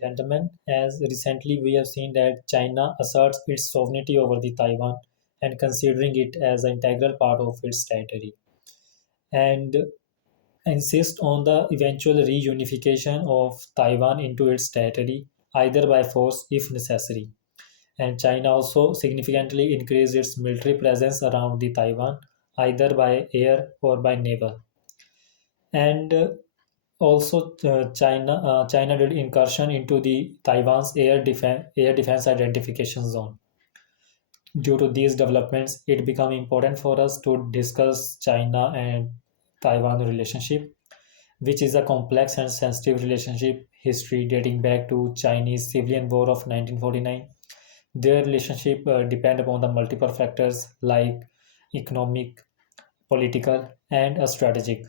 Gentlemen, as recently we have seen that China asserts its sovereignty over the Taiwan and considering it as an integral part of its territory, and insist on the eventual reunification of Taiwan into its territory, either by force if necessary. And China also significantly increased its military presence around the Taiwan, either by air or by naval. And also, China did incursion into the Taiwan's air defense identification zone. Due to these developments, it became important for us to discuss China and Taiwan relationship, which is a complex and sensitive relationship history dating back to Chinese Civilian War of 1949. Their relationship depend upon the multiple factors like economic, political, and strategic.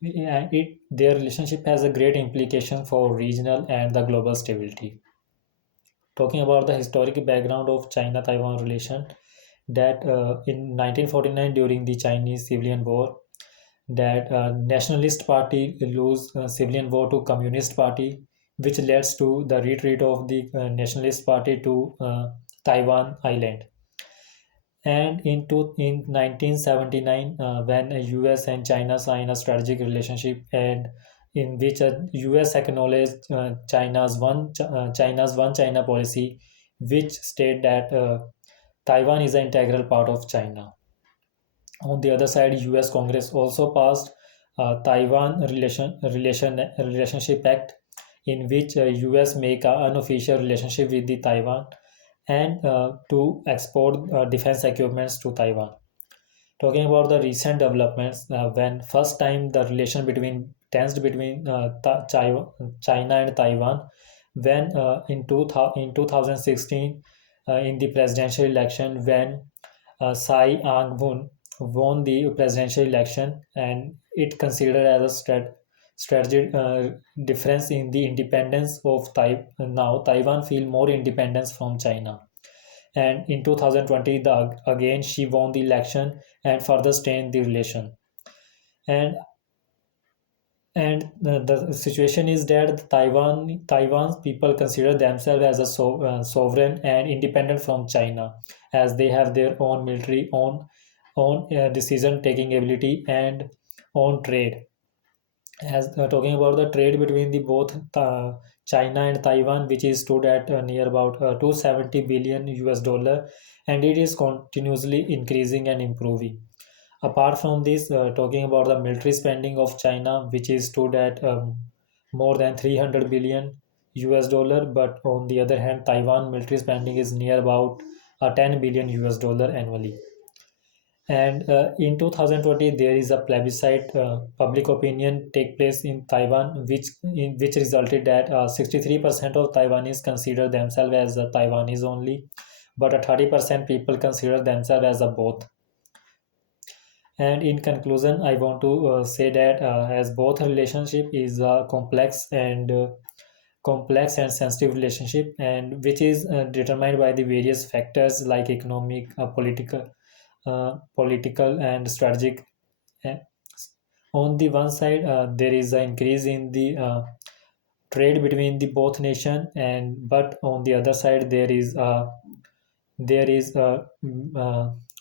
Their relationship has a great implication for regional and the global stability. Talking about the historic background of China-Taiwan relation, that in 1949 during the Chinese Civilian War, that nationalist party lose civilian war to communist party, which leads to the retreat of the nationalist party to Taiwan island. And in 1979, when US and China signed a strategic relationship, and in which US acknowledged China's one China policy, which state that Taiwan is an integral part of China. On the other side, US Congress also passed Taiwan Relationship Act, in which US make an unofficial relationship with the Taiwan and to export defense equipments to Taiwan. Talking about the recent developments, when first time the relation between tensed between China and Taiwan, when in 2016 in the presidential election, when Tsai Ang-wen won the presidential election, and it considered as a strategic difference in the independence of now Taiwan feel more independence from China. And in 2020, again she won the election and further strained the relation. And the situation is that Taiwan's people consider themselves as a sovereign and independent from China, as they have their own military, own decision taking ability, and own trade. As talking about the trade between the both China and Taiwan, which is stood at near about 270 billion US dollar, and it is continuously increasing and improving. Apart from this, talking about the military spending of China, which is stood at more than 300 billion US dollar, but on the other hand, Taiwan military spending is near about 10 billion US dollar annually. And in 2020, there is a plebiscite public opinion take place in Taiwan, which resulted that 63% of Taiwanese consider themselves as a Taiwanese only, but 30% people consider themselves as a both. And in conclusion, I want to say that as both relationship is a complex and sensitive relationship, and which is determined by the various factors like economic, political and strategic. Uh, on the one side, there is an increase in the trade between the both nation, and but on the other side, there is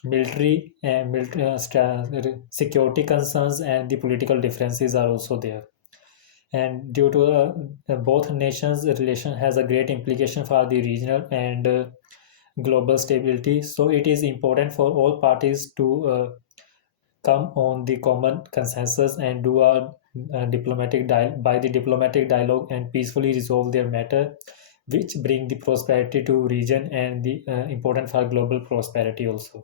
military and security concerns, and the political differences are also there. And due to both nations relation has a great implication for the regional and global stability, so it is important for all parties to come on the common consensus and do a by the diplomatic dialogue and peacefully resolve their matter, which bring the prosperity to region and the important for global prosperity also.